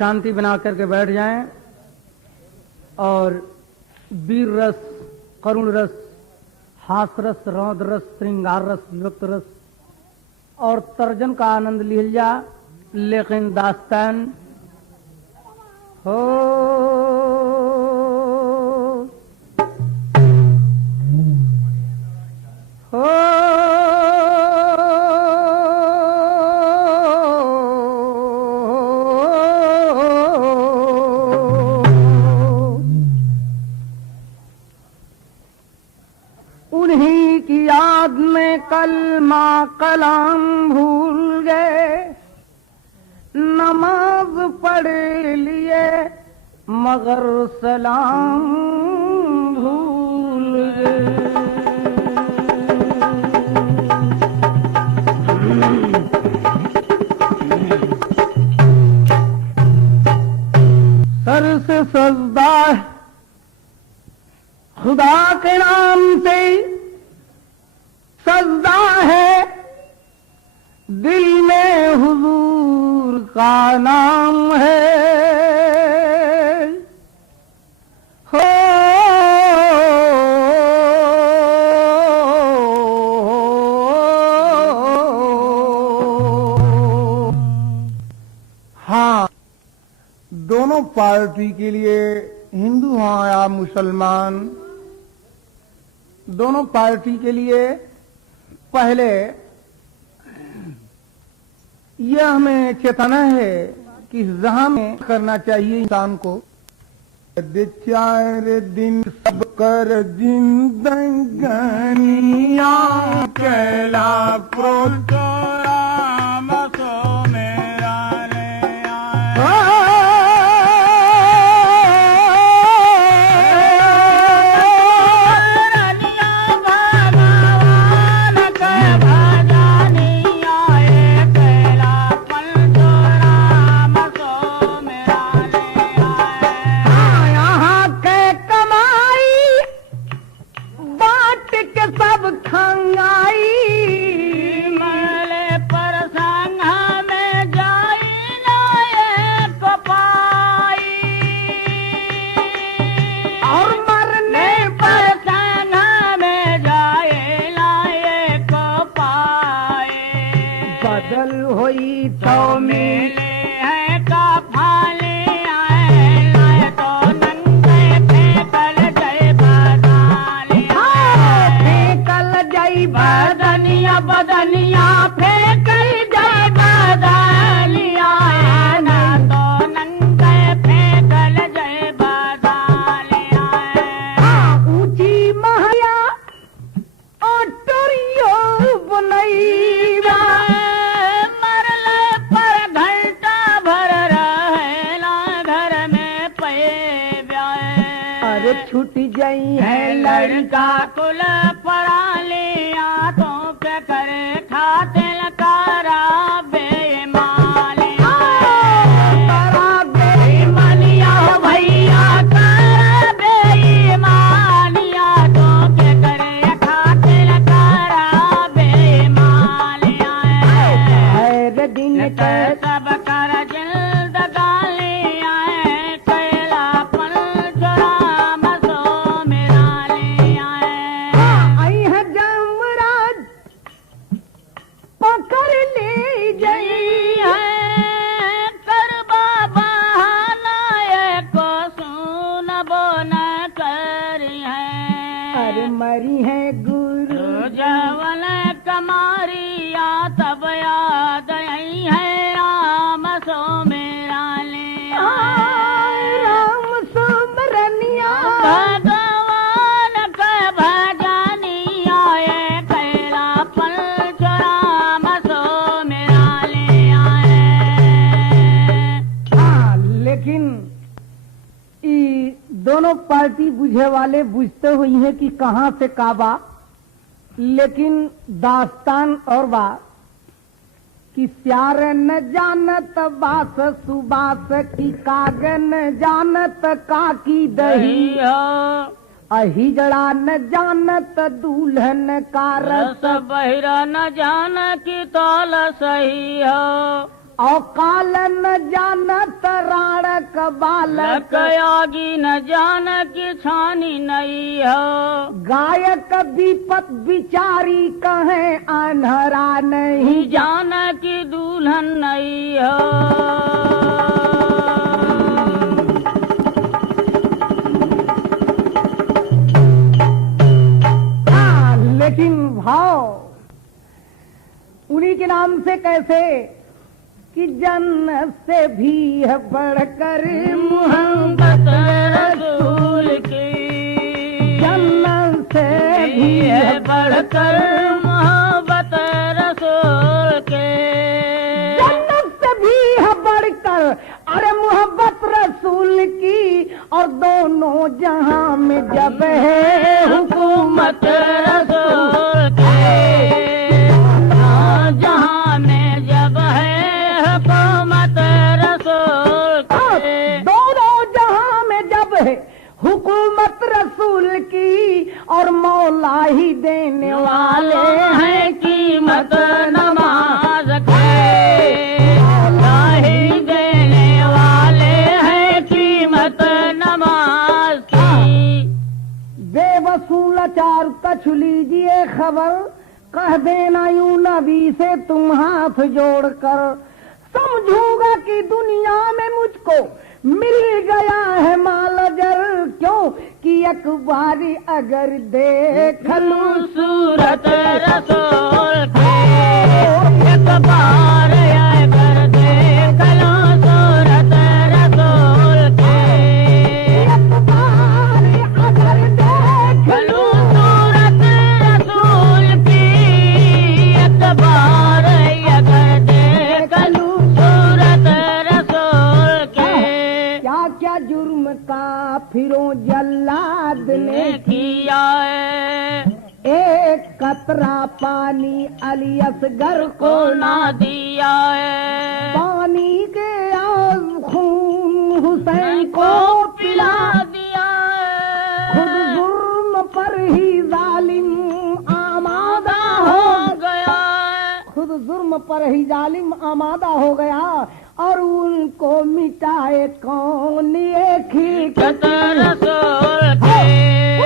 शांति बना करके बैठ जाएं और वीर रस, करुण रस, हास रस, रौद्र रस, श्रृंगार रस, विभक्त रस और तर्जन का आनंद लिया जा। लेकिन दास्तान हो उन्हीं की याद में कलमा कलाम भूल गए, नमाज पढ़ लिए मगर सलाम भूल गए। सर से सजदा खुदा के नाम से सजदा है, दिल में हुजूर का नाम है। हो हाँ, दोनों पार्टी के लिए, हिंदू हाँ या मुसलमान, दोनों पार्टी के लिए पहले यह हमें चेतना है कि जहां में करना चाहिए इंसान को। 4 दिन सब कर जिंदगानिया कैला प्रोग्राम सो मेरा ले बदनिया फेंकल जाए बदलिया, ना तो नंगे फेंकल जाए बदलिया। ऊंची महया ऑटोरियो बनैबा, मरले पर घंटा भर रहेला घर में पे ब्याह। अरे छूट जाई है लड़का कुल पड़ा लिया तो करे खातिल करा बेईमानिया, करा बेईमानिया भैया करा बेईमानिया, तो के करे खातिल करा बेईमानिया। हर दिन के सब कर जिल्द गालियां कैला पल चुरा मसो मेरा लिया। आई है जमराज पकड़ ले गई है, कर बाबा नाये को सुनबो न करी है। अरे मरी है गुरु जवन कमारिया तब याद आई है राम सो मेरा ले राम सुमरनिया भगवान के भजनिया कैला पल चुरा मसो मेरा ले आए। हाँ, लेकिन ई दोनों पार्टी बुझे वाले बुझते हुई हैं कि कहां से काबा, लेकिन दास्तान और बा कि प्यार न जानत बास सुबास की काग न जानत काकी दही, अहिजड़ा न जानत दूल्हन का रस, बहिरा न जान की तौल सही हो। और काल न जानत राणक बालक आगी न जान की छानी नहीं हो। गायक विपत विचारी कहे अनहरा नहीं जान की दुल्हन नहीं हो। लेकिन भाव उन्हीं के नाम से कैसे कि जन्नत से भी है बढ़कर मोहब्बत रसूल की, जन्नत से भी है बढ़कर मोहब्बत रसूल के। जन्नत से भी है बढ़कर अरे मोहब्बत रसूल की। और दोनों जहां में जब है हुकूमत रसूल के, जहां में जब है हुकूमत रसूल के। दोनों जहां में जब है हुकूमत रसूल की। और मौला ही देने वाले हैं कीमत नमाज के, मौला ही देने वाले हैं कीमत नमाज की। बेवसूल चार कछ लीजिए खबर, कह देना यूं नबी से तुम हाथ जोड़कर। समझूंगा कि दुनिया में मुझको मिल गया है मालजर, क्यों कि एक बारी अगर देख लूं सूरत रसूल के, एक बार अगर देख लो सूरत रसूल के, एक बारी अगर देख लो सूरत रसूल की, एक बार अगर देख लो सूरत रसूल के। क्या क्या जुर्म का फिरों जल्लाद ने किया है, एक कतरा पानी अली असगर को ना दिया है, पानी के आग खून हुसैन को पिला दिया खुद है, जुर्म पर ही जालिम आमादा हो गया है, खुद जुर्म पर ही जालिम आमादा हो गया। और उनको मिटाए कौन एक ही कत रसूल के,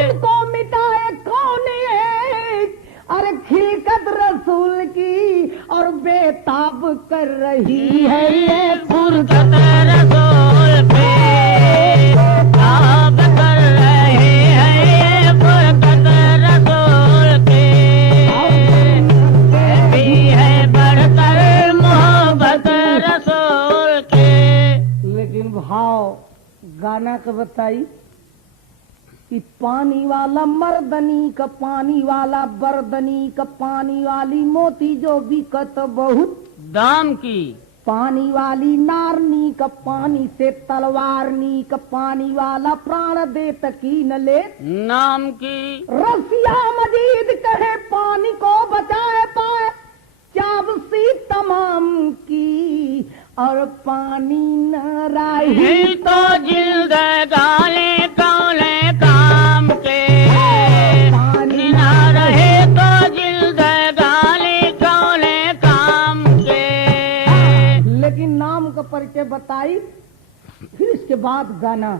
उनको मिटाए कौन एक अरे खिलकत रसूल की। और बेताब कर रही है ये फुर्सत रसूल पे, ताब कर रहे हैं ये फुर्सत रसूल के, भी है बढ़कर मोहब्बत रसूल के। लेकिन भाव गाना का बताई कि पानी वाला मर्दनी का पानी वाला बर्दनी का पानी वाली मोती जो बिकत बहुत दाम की, पानी वाली नारनी का पानी से तलवारनी का पानी वाला प्राण दे तकी न ले। नाम की रसिया मजीद कहे पानी को बचाए पाए चाबसी तमाम की। और पानी न राही तो जिल्द गाले कौले काम के, पानी ना रहे तो जिल्द गाले कौले काम के। लेकिन नाम का परिचय बताई। फिर इसके बाद गाना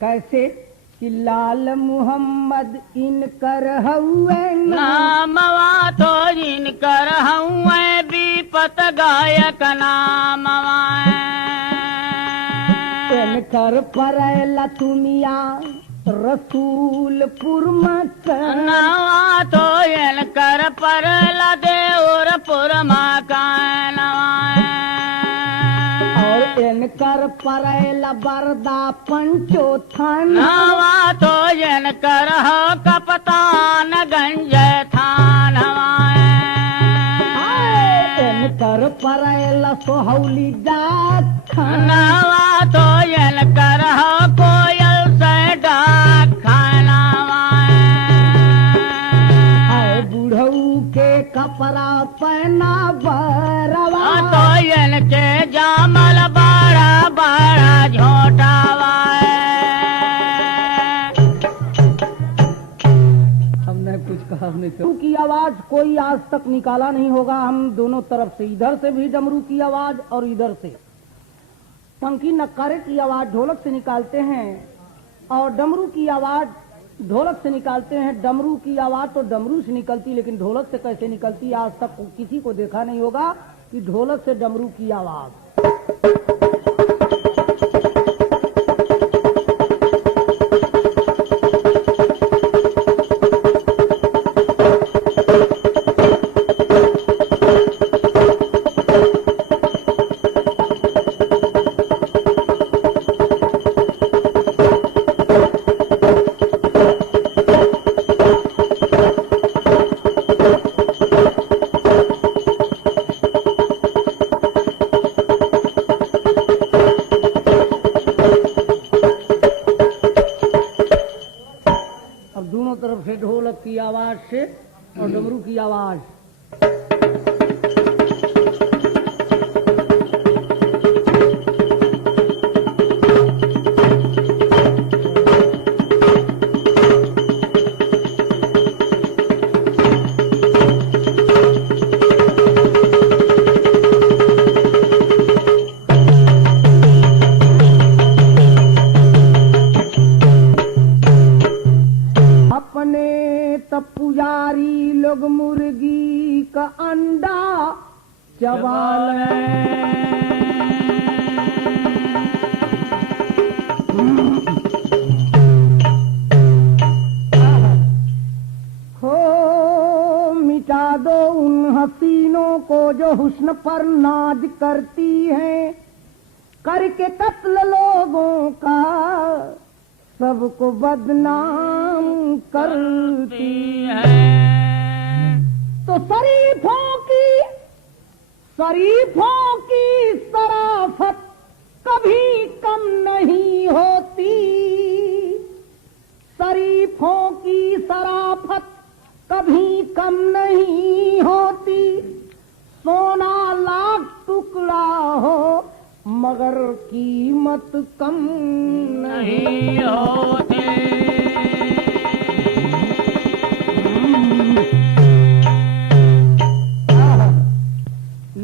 कैसे कि लाल मुहम्मद इनकर हुए नामवा तो जिनकर हुए विपत गायक नामवा, इनकर परैला तुमिया रसूलपुर मकान। नवा तो इनकर पर लदेउरपुर मकान, और इनकर परैला बरदा पंचो थान। नवा तो इनकर हो कप्तान गंज थानवा, इनकर परैला सोहौली डाक खान। नवा तो इनकर हो कोयल से डाक खानवा, बुढ़ऊ के कपड़ा पहना बरवा। तो इनके जामल बड़ा बड़ा झोटावा। हमने कुछ कहा नहीं डमरू की आवाज कोई आज तक निकाला नहीं होगा। हम दोनों तरफ से, इधर से भी डमरू की आवाज और इधर से पंखी नक्कारे की आवाज ढोलक से निकालते हैं और डमरू की आवाज ढोलक से निकालते हैं। डमरू की आवाज तो डमरू से निकलती, लेकिन ढोलक से कैसे निकलती आज तक किसी को देखा नहीं होगा कि ढोलक से डमरू की आवाज। ढोलक की आवाज से और डमरू की आवाज। पुजारी लोग मुर्गी का अंडा चबाले, हो मिटा दो उन हसीनों को जो हुस्न पर नाज करती हैं, करके कत्ल लोगों का सबको बदनाम करती है। तो शरीफों की शराफत कभी कम नहीं होती, शरीफों की शराफत कभी कम नहीं होती। सोना लाख टुकड़ा हो मगर कीमत कम नहीं होती।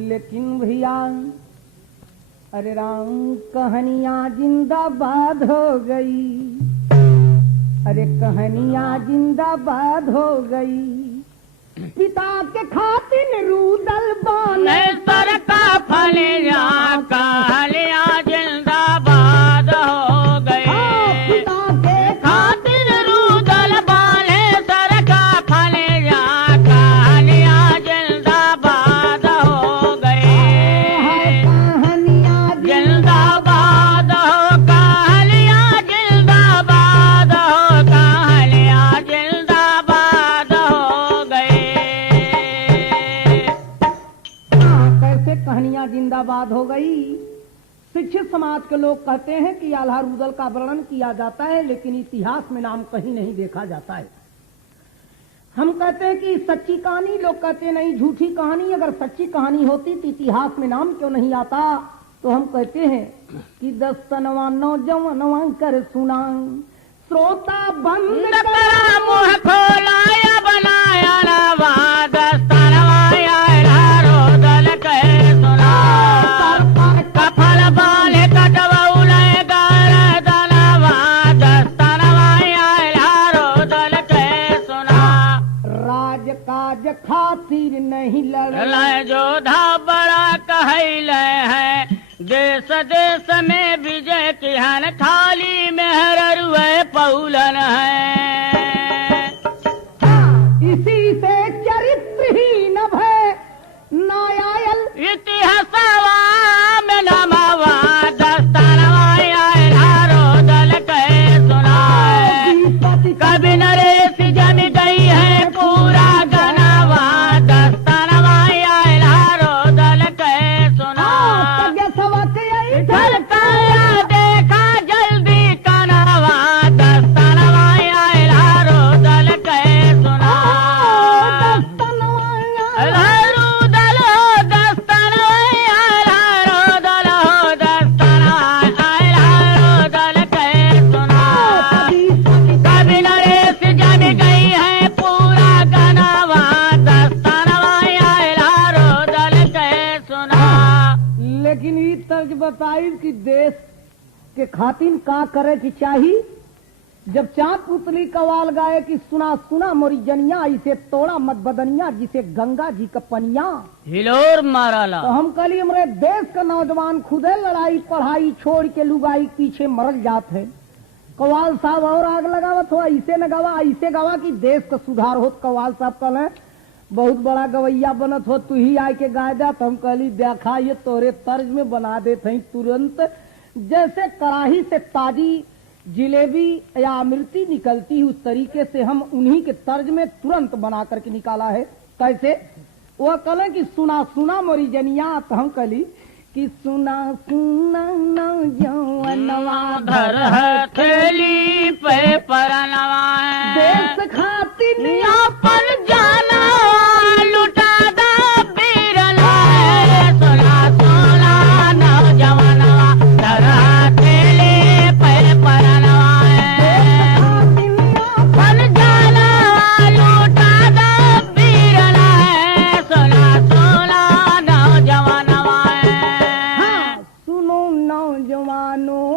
लेकिन भैया अरे राम कहानियां जिंदाबाद हो गई, अरे कहानियां जिंदाबाद हो गई। पिता के खातिर रूदल बाने सर का फलिया कहलिया जिंदाबाद हो गए। पिता के खातिर रूदल बाने सर का फलिया कहलिया जिंदाबाद हो गए। कहानियां जिंदाबाद हो कहलिया जिंदाबाद हो कहलिया जिंदाबाद हो गए। कैसे कहानियां जिंदाबाद हो गई। शिक्षित समाज के लोग कहते हैं कि आल्हा रूदल का वर्णन किया जाता है, लेकिन इतिहास में नाम कहीं नहीं देखा जाता है। हम कहते हैं कि सच्ची कहानी, लोग कहते नहीं झूठी कहानी। अगर सच्ची कहानी होती तो इतिहास में नाम क्यों नहीं आता। तो हम कहते हैं कि 10 तनवा नौजवानवा कर सुना, श्रोता बंद करा मुँह खोलाया बनाया नवा दस्तनवाया रूदल कहे सुना। कफल बाले कटवौले गर्दनवा दस्तनवाया रूदल कहे सुना। राज काज खातिर नहीं लड़ जोधा बड़ा कहले है, देश देश में विजय की हन थाली में हररुए पौलन है। इसी से चरित्रहीन भय नायायल इतिहासवा में नमवा दस्तनवाया रूदल कहे सुना। कभी नरेश जम गई है पूरा गनवा दस्तनवाया रूदल कहे सुना। देखा जल्दी कनवा दस्तनवाया तर्ज बताई कि देश के खातिर का करे की चाहिए। जब चाँद पुतली कवाल गाए कि सुना सुना मोरी जनिया, इसे तोड़ा मत बदनिया, जिसे गंगा जी का पनिया हिलोर माराला। तो हम कली हमारे देश का नौजवान खुदे लड़ाई पढ़ाई छोड़ के लुगाई पीछे मरल जात है। कवाल साहब और आग लगावत हो, ऐसे न गवा ऐसे गवा कि देश का सुधार हो। कवाल साहब कल है बहुत बड़ा गवैया बनत हो, तू ही आके गाय दा। तो हम कहली देखा ये तोरे तर्ज में बना देते हैं तुरंत, जैसे कड़ाही से ताजी जिलेबी या अमृति निकलती उस तरीके से हम उन्हीं के तर्ज में तुरंत बना करके निकाला है। कैसे? वो कल कि सुना सुना मोरी जनिया, तो हम कहली कि सुना सुना नौजवानवा धर हथेली पे परनवा, देश खातिर पर जाना लुटा दा बीरनवा। सोला सोला नौजवानवा धर हथेली पे परनवा, पर जाना लुटा दा बीरनवा। सोला सोला नौजवानवा, सुनो नौजवानों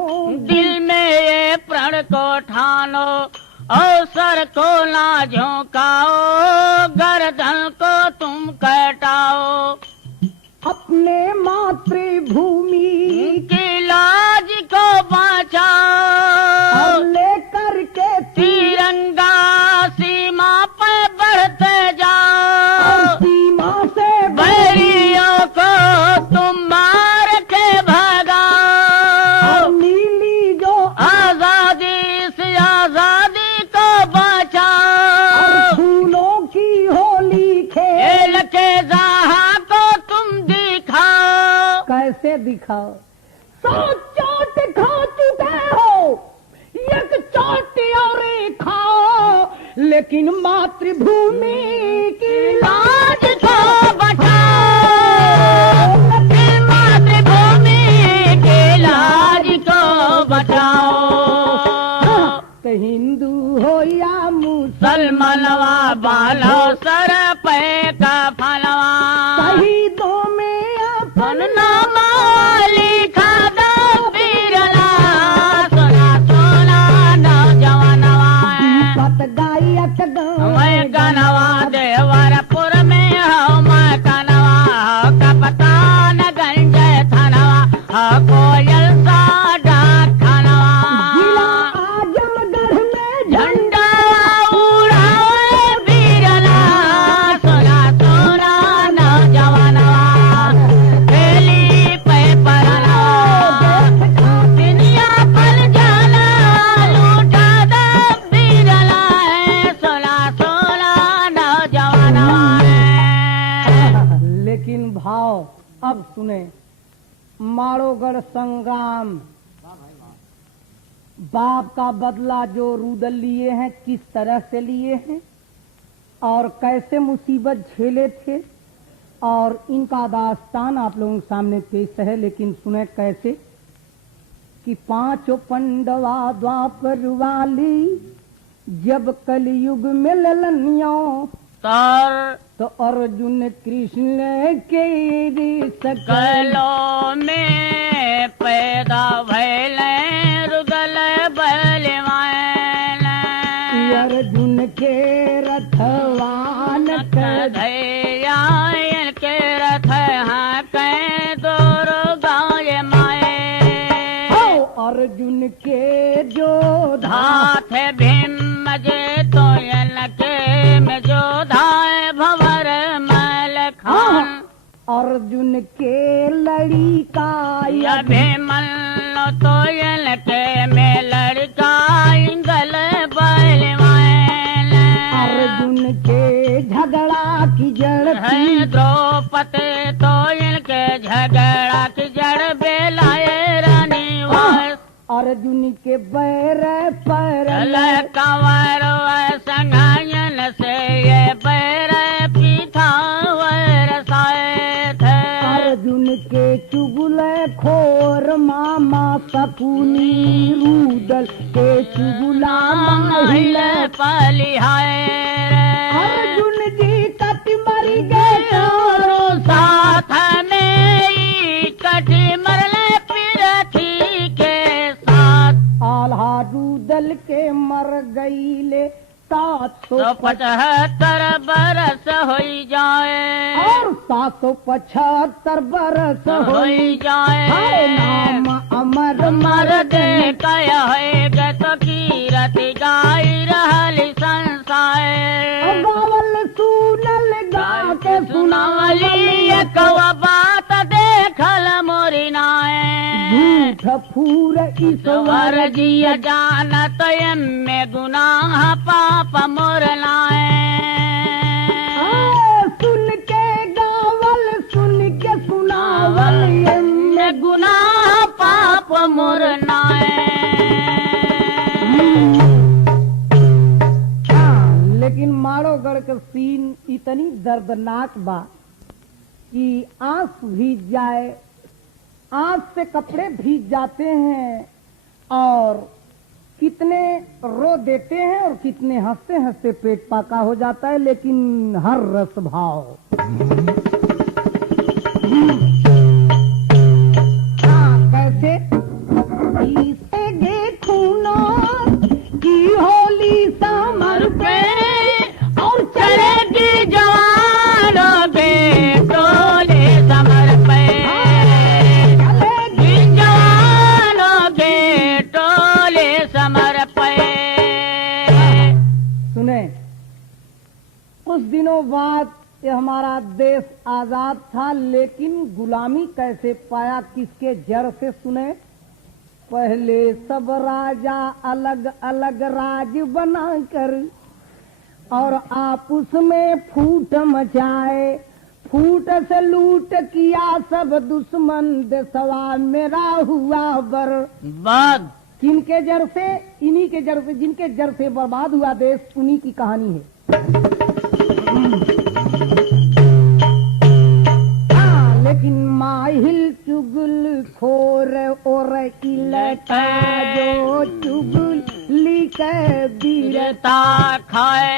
दिल में ये प्रण को ठानो, अवसर को ना झोंकाओ, गर्दन को तुम कटाओ। अपने मातृभूमि की लाज को बचाओ, और लेकर के तिरंगा सीमा पर बढ़ते और जाओ। सीमा से बैरियों को तुम मार के भगाओ, नीली जो आजादी से आजादी को बचाओ। फूलों की होली खेल खेल के जहां को तुम दिखाओ। कैसे दिखाओ? सब चोट खा चुके हो, एक चोट और खाओ, लेकिन मातृभूमि की लाज को बचाओ, मातृभूमि की लाज को बचाओ। तो हिंदू हो या सलमनवा बालो सर पे का फलवा, शहीदों में अपन नामा लिखा दो बीरला। सोना सोना नौजवानवा, पत गायक मैं गनवा देवरपुर में हो, मैं कनवा हो कपतान गंज थनवा, हो कोयल सा डाक जिला खनवा। आजमगढ़ में झंडा उड़ाओ बीरला। सोना सोना नौजवानवा, खेली पे परनवा, दुनिया पर जाला लूटा दे बीरला। सोना सोना नौजवानवा। लेकिन भाव अब सुने। माड़ोगढ़ संग्राम, बाप का बदला जो रुदल लिए हैं किस तरह से लिए हैं और कैसे मुसीबत झेले थे, और इनका दास्तान आप लोगों के सामने पेश है। लेकिन सुने कैसे कि पांचों पंडवा द्वापर वाली जब कलयुग में ललनियों, तर तो अर्जुन कृष्ण के सकल कलो में पैदा भैले रुदल बलवान। अर्जुन के रथवान कधैया के रथ हाँ कै दोरो गाय माए। अर्जुन के जो धाथ भीम जे तो के में जो धाय भवर मल खान। अर्जुन के लड़ी का या भीमल तो के में लड़का इंगल बलवान। अर्जुन के झगड़ा की जड़ है द्रौपदी तो इनके झगड़ा की जड़ बेलाए रानी वास। अर्जुन के बैर पर कंवर संगायन से ये बैर पीठावर साए थे। अर्जुन के चुगल खोर मामा सकुनी रूदल के चुगला महिल महिला पलिहाए। अर्जुन जी कट मर गए साथ में कटी मरल 775 बरस हो जाए और 775 बरस हो जाए नाम अमर मर दे कया है गत कीरत गाई रहल संसार गावल सुनल गा के सुनावली कव बात देखल मोरी नाए झूठ फूर ईश्वर जी जानत में गुनाह पाप मोर नाए सुन के गावल सुन के सुनावल में गुनाह पाप मोर नाए लेकिन माड़ोगढ़ का सीन इतनी दर्दनाक बा कि आंख भीग जाए, आंख से कपड़े भीग जाते हैं और कितने रो देते हैं और कितने हंसते हंसते पेट पाका हो जाता है। लेकिन हर रस भाव कैसे इसे देखूं ना की होली समर पे और चलेगी जवानों बेटोले समर पे चलेगी जवानों बेटोले समर पे। सुने, कुछ दिनों बाद ये हमारा देश आजाद था, लेकिन गुलामी कैसे पाया, किसके जर से सुने। पहले सब राजा अलग अलग राज बनाकर और आपस में फूट मचाए, फूट से लूट किया सब दुश्मन, देशवा मेरा हुआ बर्बाद। किनके जर से, इन्हीं के जर से, जिनके जर से बर्बाद हुआ देश, उन्हीं की कहानी है। लेकिन माहिल चुगल खोर और इलका जो चुगली के वीरता खाए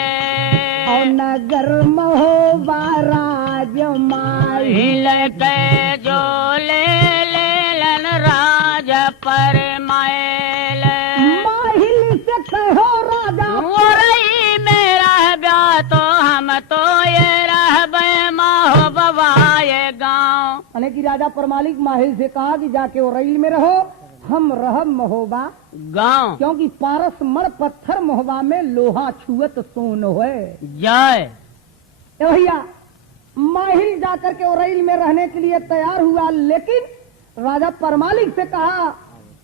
और नगर महोबा राज माहिल के जो लेलन राज पर मायल माहिल से कहो राजा रही मेरा ब्याह तो हम तो ये रहबे माहो बवाए गाँव। अने की राजा परमालिक माहिल से कहा कि जाके वो रैल में रहो, हम रहब महोबा गाँव, क्योंकि पारस मण पत्थर महोबा में लोहा छुअत सोन है जय। भैया माहिल जाकर के वो रैल में रहने के लिए तैयार हुआ, लेकिन राजा परमालिक से कहा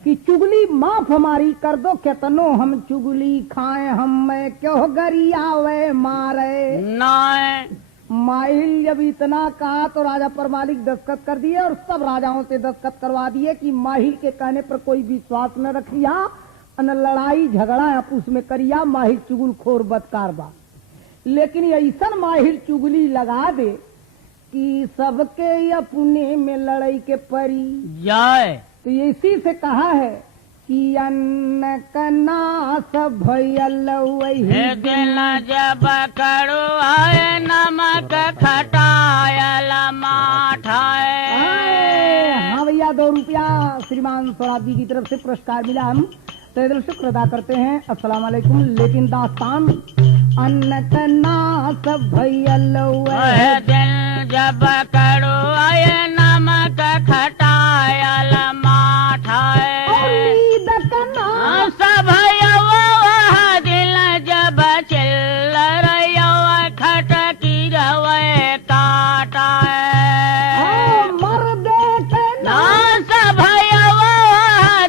कि चुगली माफ हमारी कर दो, केतनो हम चुगली खाए, हम में क्यों गरियावे मारे नाय। माहिल जब इतना कहा तो राजा परमालिक दस्तखत कर दिए और सब राजाओं से दस्तखत करवा दिए कि माहिल के कहने पर कोई विश्वास न रखिया, न लड़ाई झगड़ा आपस में करिया, माहिल चुगल खोर बदकार बा। लेकिन ऐसा माहिल चुगली लगा दे कि सबके अपने में लड़ाई के परी जय। तो इसी से कहा है कि अन्न कनास भयल वही दिल जब करो आए नमक खटायल माठाए। हाँ भैया 2 रुपया श्रीमान स्वराज जी की तरफ से पुरस्कार मिला, हम तहे दिल शुक्र अदा करते हैं। अस्सलाम वालेकुम। लेकिन दास्तान अन्न कनास भयल दिल जब करो आए नमक खटायल माठाए। सब दिल जब चिल खटकी रवे काटा मर्द सब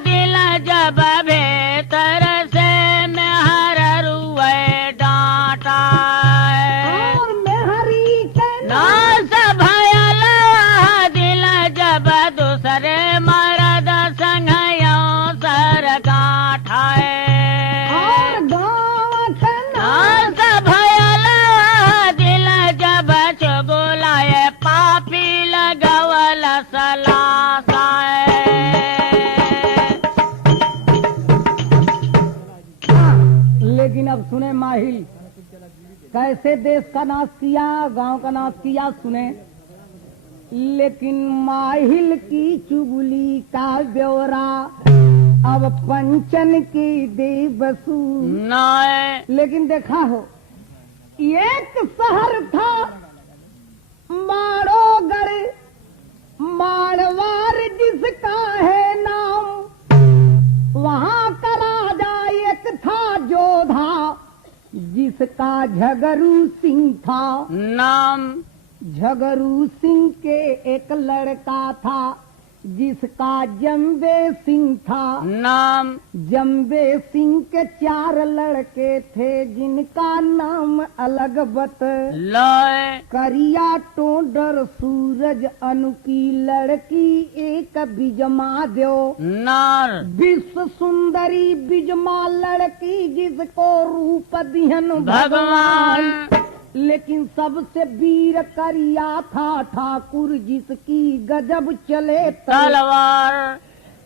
दिल जब भीतर से मेहर रुए डांटा मेहरी ना सब दिल जब दूसरे मरद संगयों सर गाठाए दिल जब चुगलाए पापी लगवल सलासाए। लेकिन अब सुने माहिल कैसे देश का नाश किया, गांव का नाश किया, सुने। लेकिन माहिल की चुगली का ब्यौरा अब पंचन की दे बसू। नाय लेकिन देखा हो एक शहर था माड़ोगढ़, माड़वार जिसका है नाम। वहां का राजा एक था जोधा, जिसका झगरू सिंह था नाम। झगरू सिंह के एक लड़का था, जिसका जम्बे सिंह था नाम। जम्बे सिंह के 4 लड़के थे, जिनका नाम अलग लय। करिया टोडर सूरज अनु की लड़की एक बिजमा दो नार। विश्व सुंदरी बिजमा लड़की, जिसको रूप दिहन भगवान। लेकिन सबसे वीर करिया था ठाकुर, जिसकी गजब चले तलवार।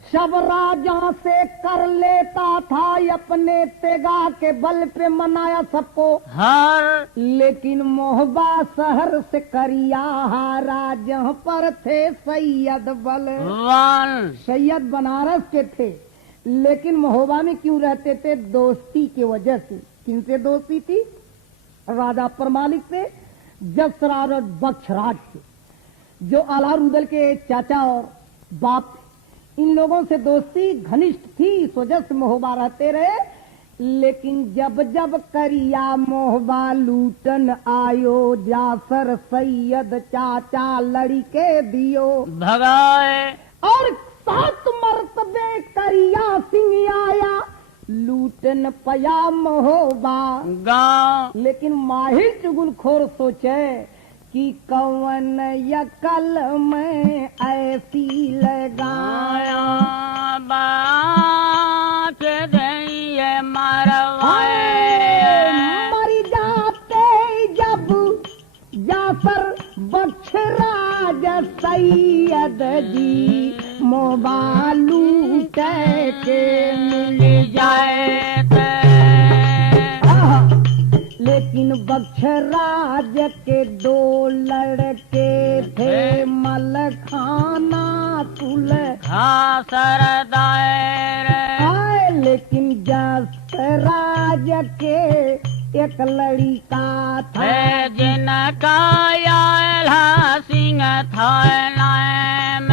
सब राजा से कर लेता था, अपने तेगा के बल पे मनाया सबको हर। लेकिन मोहबा शहर से करिया हारा, जहाँ पर थे सैयद वन। सैयद बनारस के थे, लेकिन महोबा में क्यों रहते थे? दोस्ती की वजह से। किनसे दोस्ती थी? राजा परमालिक से, जसराज और बख्शराज से, जो आला रुदल के चाचा और बाप थे। इन लोगों से दोस्ती घनिष्ठ थी, इस वजह से महोबा रहते रहे। लेकिन जब जब करिया मोहबा लूटन आयो, जासर सैयद चाचा लड़के दियो भगाए। और 7 मरतबे करिया सिंह आया, लूटन पया महोबा गाँव। लेकिन माहिर चुगलखोर सोचे कि कौन यकल में ऐसी लगाया, बात दइए मरवाए। मर जाते जब जाफर बख्शराज सैयद जी, मोबा लूट के मिल जाए लेकिन बख्शराज के 2 लड़के थे, मलखाना तुल खासर दायर। लेकिन जसराज के एक लड़का था, जिनका याला सिंह था नाम।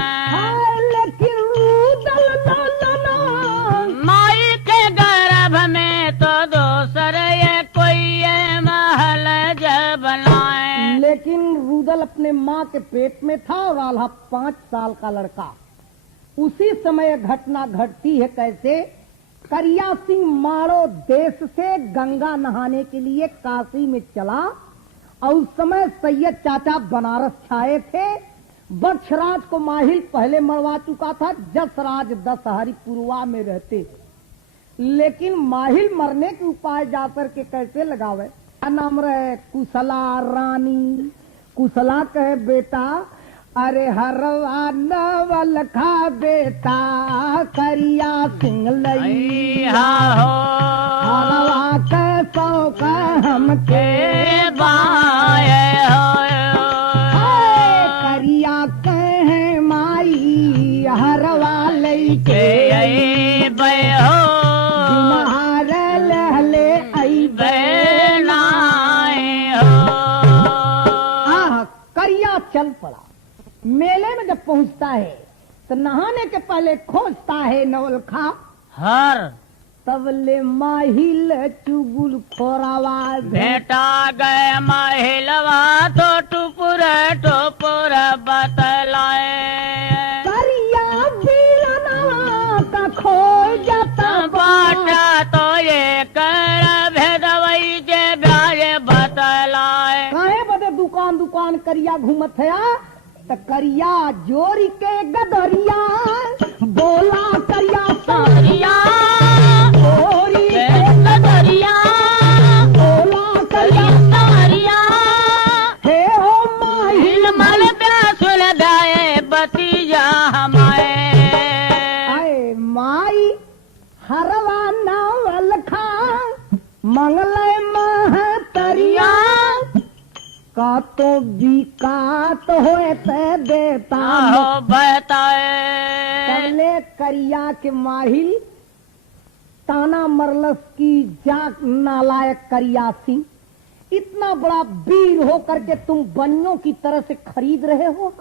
लेकिन रुदल माई के गर्भ में तो दोसर ये कोई ये महल जब लाए। लेकिन रुदल अपने माँ के पेट में था और आल्हा 5 साल का लड़का। उसी समय घटना घटती है। कैसे? करिया सिंह माड़ो देश से गंगा नहाने के लिए काशी में चला, और उस समय सैयद चाचा बनारस छाए थे। बख्शराज को माहिल पहले मरवा चुका था, जसराज दशहरीपुरवा में रहते। लेकिन माहिल मरने के उपाय जाकर के कैसे लगावे? क्या नाम रहे? कुशला रानी। कुशला कहे बेटा, अरे हरवा नवल खा बेटा, करिया सिंह लई हरवा के सौका हमके बाए करिया कहे माई हरवा लई के बहो लहले आई करिया चल पड़ा। मेले में जब पहुंचता है तो नहाने के पहले खोजता है नवलखा। हर तबले माहिल चुगुल खोरावा भेटा गए महिलवा तो टुपुर बतलाए। करिया बीरना का खोज जाता बाटा तो ये कर भेदवई जे ब्याज बतलाए। काहे बदे दुकान दुकान करिया घूमत है त करिया जोरी के गदरिया बोला करिया सारिया जोरी के गदरिया बोला करिया सारिया हे हो माहिल मल प्यासुल दाए बतिया हमारे। आए माई हरवा नावल खा मंगले महतरिया का तो बिकात होए ते देता हो बताए। पहले करिया के माहिल ताना मरलस की जाक नालायक करिया सिंह। इतना बड़ा वीर हो करके तुम बनियों की तरह से खरीद रहे हो।